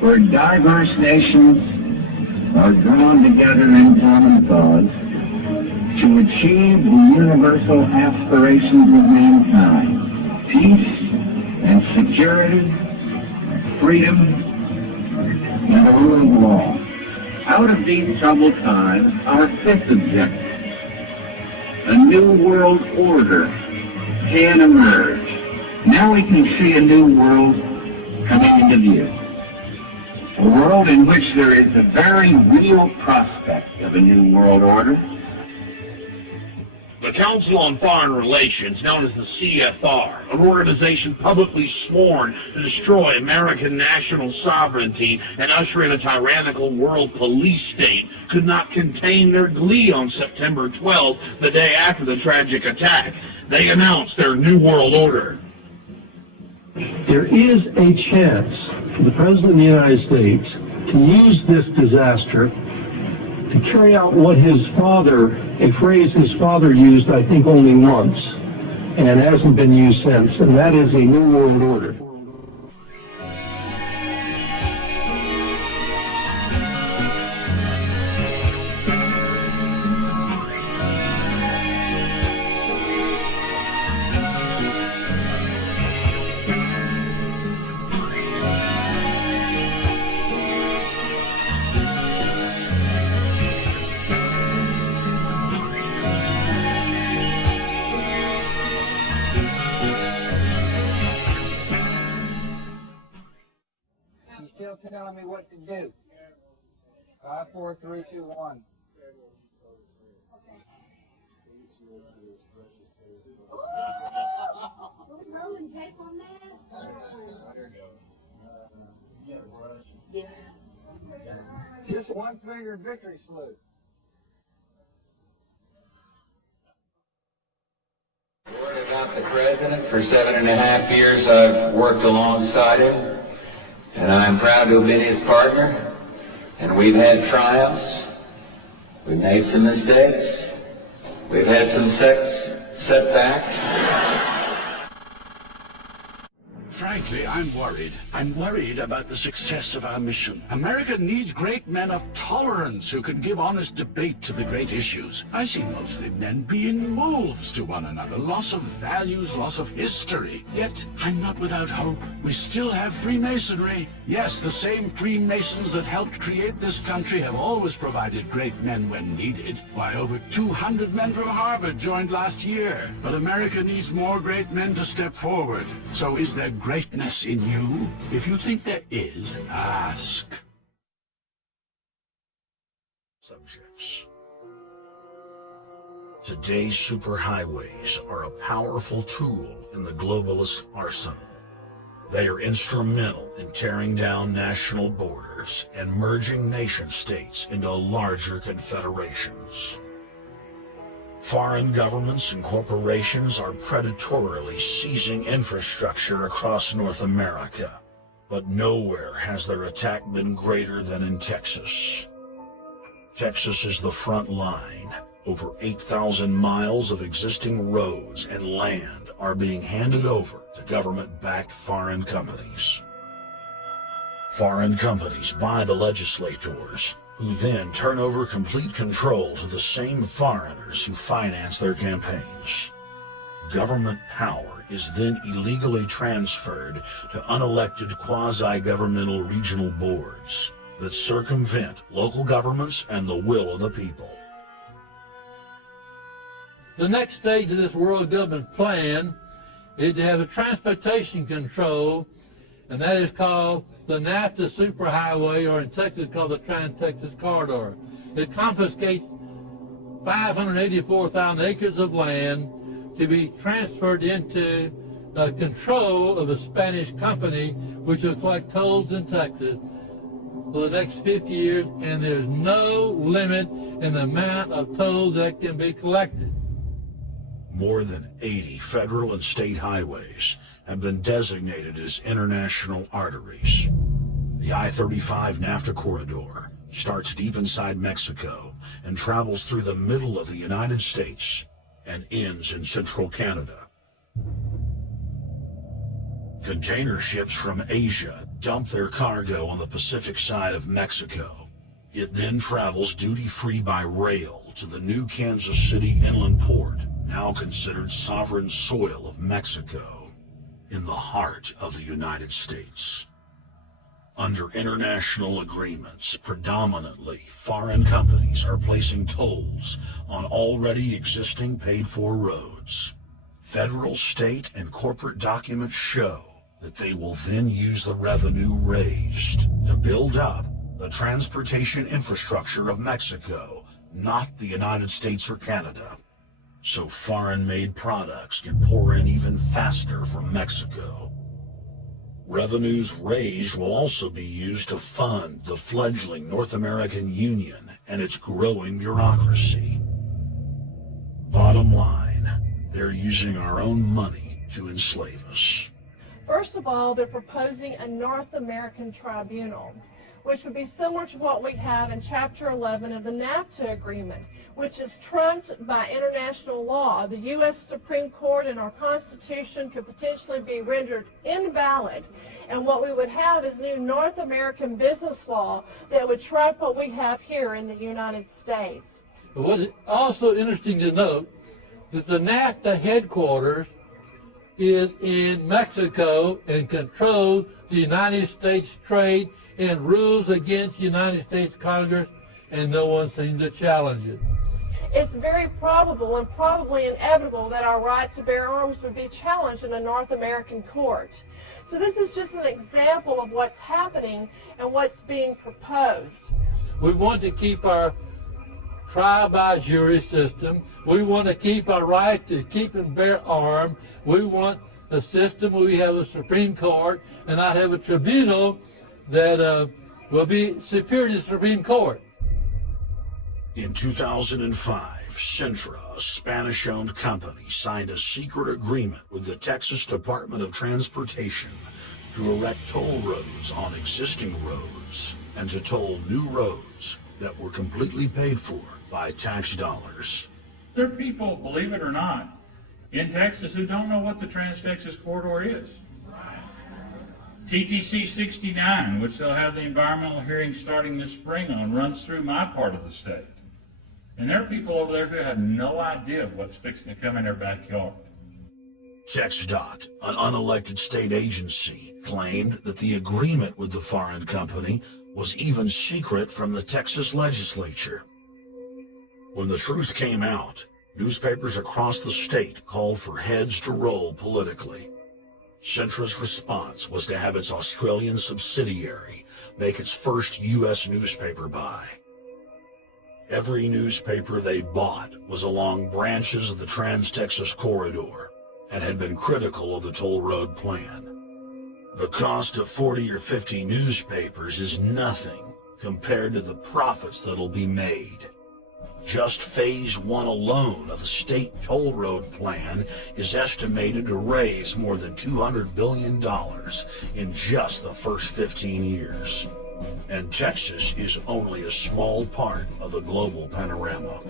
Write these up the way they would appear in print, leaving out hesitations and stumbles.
where diverse nations are drawn together in common cause to achieve the universal aspirations of mankind: peace and security, freedom, and the rule of law. Out of these troubled times, our fifth objective, a new world order, can emerge. Now we can see a new world coming into view. A world in which there is a very real prospect of a new world order. The Council on Foreign Relations, known as the CFR, an organization publicly sworn to destroy American national sovereignty and usher in a tyrannical world police state, could not contain their glee on September 12th, the day after the tragic attack. They announced their New World Order. There is a chance for the President of the United States to use this disaster to carry out what his father, a phrase his father used, I think, only once, and hasn't been used since, and that is a New World Order. Telling me what to do. 5, 4, 3, 2, 1. Rolling tape on that? Yeah. Just one finger victory salute. Word about the president. For 7.5 years I've worked alongside him. And I'm proud to have been his partner. And we've had triumphs. We've made some mistakes. We've had some setbacks. Frankly, I'm worried. I'm worried about the success of our mission. America needs great men of tolerance who can give honest debate to the great issues. I see mostly men being wolves to one another, loss of values, loss of history. Yet, I'm not without hope. We still have Freemasonry. Yes, the same Freemasons that helped create this country have always provided great men when needed. Why, over 200 men from Harvard joined last year. But America needs more great men to step forward. So is there greatness in you? If you think there is, ask. Subjects. Today's superhighways are a powerful tool in the globalist arsenal. They are instrumental in tearing down national borders and merging nation-states into larger confederations. Foreign governments and corporations are predatorily seizing infrastructure across North America, but nowhere has their attack been greater than in Texas. Texas is the front line. Over 8,000 miles of existing roads and land are being handed over to government-backed foreign companies. Foreign companies buy the legislators, who then turn over complete control to the same foreigners who finance their campaigns. Government power is then illegally transferred to unelected quasi-governmental regional boards that circumvent local governments and the will of the people. The next stage of this world government plan is to have a transportation control, and that is called the NAFTA Superhighway, or in Texas called the Trans-Texas Corridor. It confiscates 584,000 acres of land to be transferred into the control of a Spanish company which will collect tolls in Texas for the next 50 years, and there's no limit in the amount of tolls that can be collected. More than 80 federal and state highways have been designated as international arteries. The I-35 NAFTA corridor starts deep inside Mexico and travels through the middle of the United States and ends in central Canada. Container ships from Asia dump their cargo on the Pacific side of Mexico. It then travels duty-free by rail to the new Kansas City inland port, now considered sovereign soil of Mexico, in the heart of the United States. Under international agreements, predominantly foreign companies are placing tolls on already existing paid-for roads. Federal, state, and corporate documents show that they will then use the revenue raised to build up the transportation infrastructure of Mexico, not the United States or Canada, so foreign-made products can pour in even faster from Mexico. Revenues raised will also be used to fund the fledgling North American Union and its growing bureaucracy. Bottom line, they're using our own money to enslave us. First of all, they're proposing a North American tribunal, which would be similar to what we have in Chapter 11 of the NAFTA agreement, which is trumped by international law. The U.S. Supreme Court and our Constitution could potentially be rendered invalid, and what we would have is new North American business law that would trump what we have here in the United States. What is also interesting to note that the NAFTA headquarters is in Mexico and controls the United States trade and rules against the United States Congress, and no one seems to challenge it. It's very probable and probably inevitable that our right to bear arms would be challenged in a North American court. So this is just an example of what's happening and what's being proposed. We want to keep our trial by jury system. We want to keep our right to keep and bear arms. We want a system where we have a Supreme Court and not have a tribunal that will be superior to the Supreme Court. In 2005, Cintra, a Spanish-owned company, signed a secret agreement with the Texas Department of Transportation to erect toll roads on existing roads and to toll new roads that were completely paid for by tax dollars. There are people, believe it or not, in Texas who don't know what the Trans-Texas Corridor is. TTC 69, which they'll have the environmental hearing starting this spring on, runs through my part of the state. And there are people over there who have no idea of what's fixing to come in their backyard. TxDOT, an unelected state agency, claimed that the agreement with the foreign company was even secret from the Texas legislature. When the truth came out, newspapers across the state called for heads to roll politically. Cintra's response was to have its Australian subsidiary make its first U.S. newspaper buy. Every newspaper they bought was along branches of the Trans-Texas Corridor and had been critical of the toll road plan. The cost of 40 or 50 newspapers is nothing compared to the profits that'll be made. Just Phase 1 alone of the state toll road plan is estimated to raise more than $200 billion in just the first 15 years. And Texas is only a small part of the global panorama.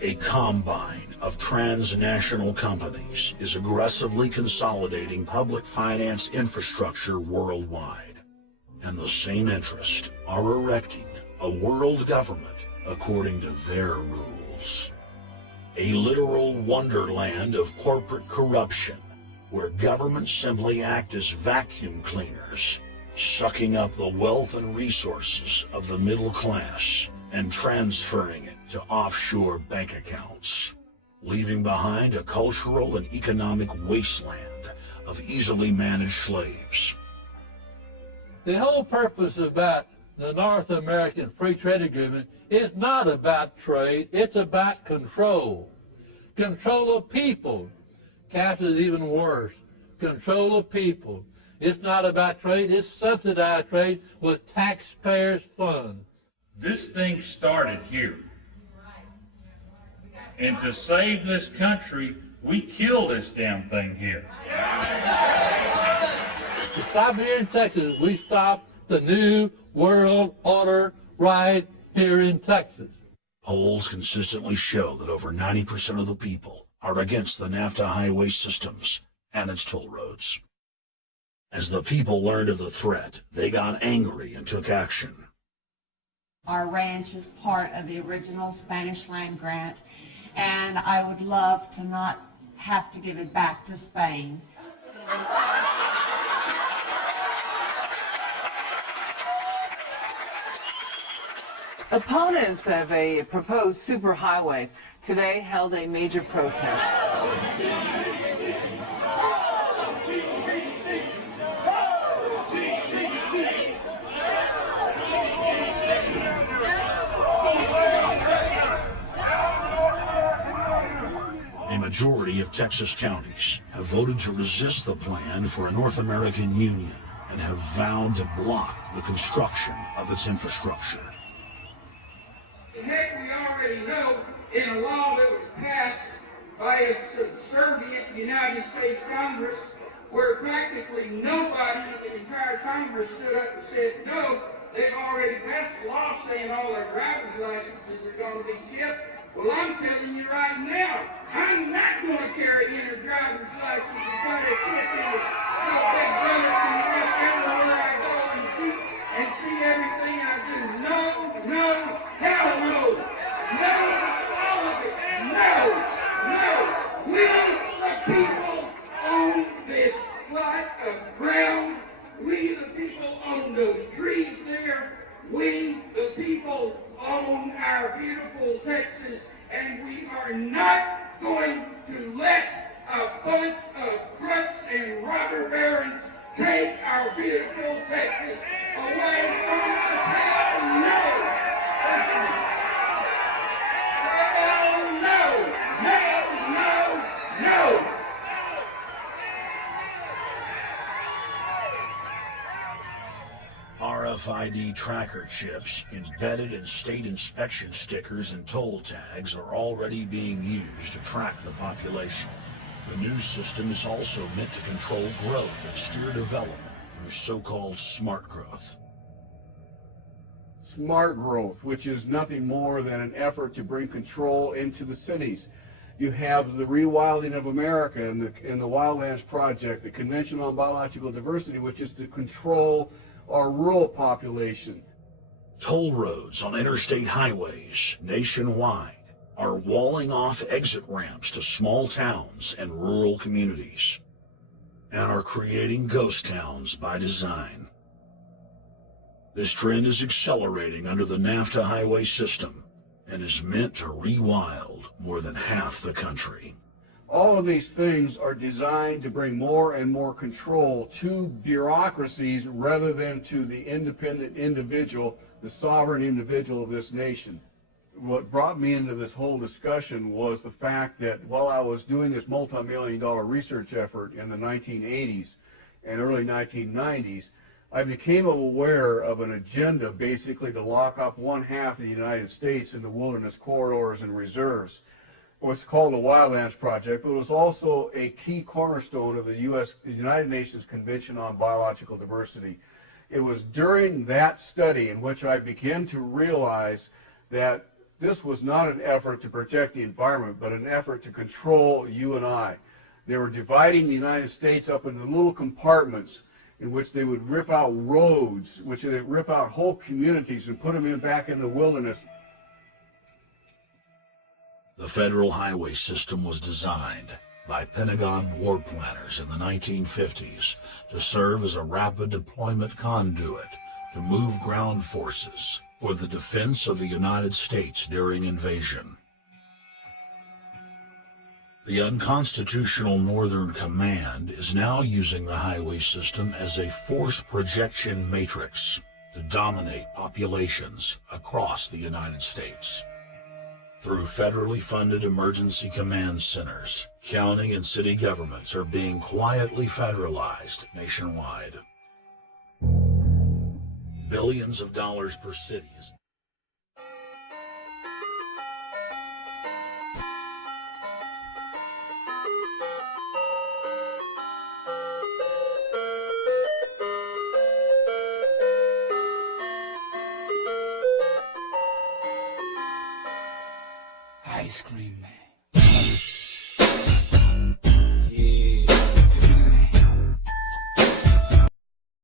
A combine of transnational companies is aggressively consolidating public finance infrastructure worldwide. And the same interests are erecting a world government according to their rules. A literal wonderland of corporate corruption, where governments simply act as vacuum cleaners, sucking up the wealth and resources of the middle class and transferring it to offshore bank accounts, leaving behind a cultural and economic wasteland of easily managed slaves. The whole purpose about the North American Free Trade Agreement is not about trade, it's about control. Control of people. Capital is even worse. Control of people. It's not about trade, it's subsidized trade with taxpayers' funds. This thing started here. And to save this country, we kill this damn thing here. To stop here in Texas, we stop the New World Order right here in Texas. Polls consistently show that over 90% of the people are against the NAFTA highway systems and its toll roads. As the people learned of the threat, they got angry and took action. Our ranch is part of the original Spanish land grant, and I would love to not have to give it back to Spain. Opponents of a proposed superhighway today held a major protest. A majority of Texas counties have voted to resist the plan for a North American Union and have vowed to block the construction of its infrastructure. Heck, we already know in a law that was passed by a subservient United States Congress, where practically nobody in the entire Congress stood up and said no, they've already passed a law saying all our driver's licenses are going to be chipped. Well, I'm telling you right now, I'm not going to carry in a driver's license and put a chip in it so big brother can watch everywhere I go and shoot and see everything I do. No, no, hell no. No, all of it. No, no. Will the people own this plot of ground? We, the people, own those trees there. We, the people, own our beautiful Texas, and we are not going to let a bunch of crooks and robber barons take our beautiful Texas away from us. Hell no! Hell no! No, no, no! RFID tracker chips embedded in state inspection stickers and toll tags are already being used to track the population. The new system is also meant to control growth and steer development through so-called smart growth. Smart growth, which is nothing more than an effort to bring control into the cities. You have the rewilding of America and the Wildlands Project, the Convention on Biological Diversity, which is to control our rural population. Toll roads on interstate highways nationwide are walling off exit ramps to small towns and rural communities, and are creating ghost towns by design. This trend is accelerating under the NAFTA highway system and is meant to rewild more than half the country. All of these things are designed to bring more and more control to bureaucracies rather than to the independent individual, the sovereign individual of this nation. What brought me into this whole discussion was the fact that while I was doing this multi-million-dollar research effort in the 1980s and early 1990s, I became aware of an agenda basically to lock up one half of the United States into wilderness corridors and reserves. What's called the Wildlands Project, but it was also a key cornerstone of the United Nations Convention on Biological Diversity. It was during that study in which I began to realize that this was not an effort to protect the environment, but an effort to control you and I. They were dividing the United States up into little compartments in which they would rip out roads, which they would rip out whole communities and put them back in the wilderness. The federal highway system was designed by Pentagon war planners in the 1950s to serve as a rapid deployment conduit to move ground forces for the defense of the United States during invasion. The unconstitutional Northern Command is now using the highway system as a force projection matrix to dominate populations across the United States. Through federally funded emergency command centers, county and city governments are being quietly federalized nationwide. Billions of dollars per city is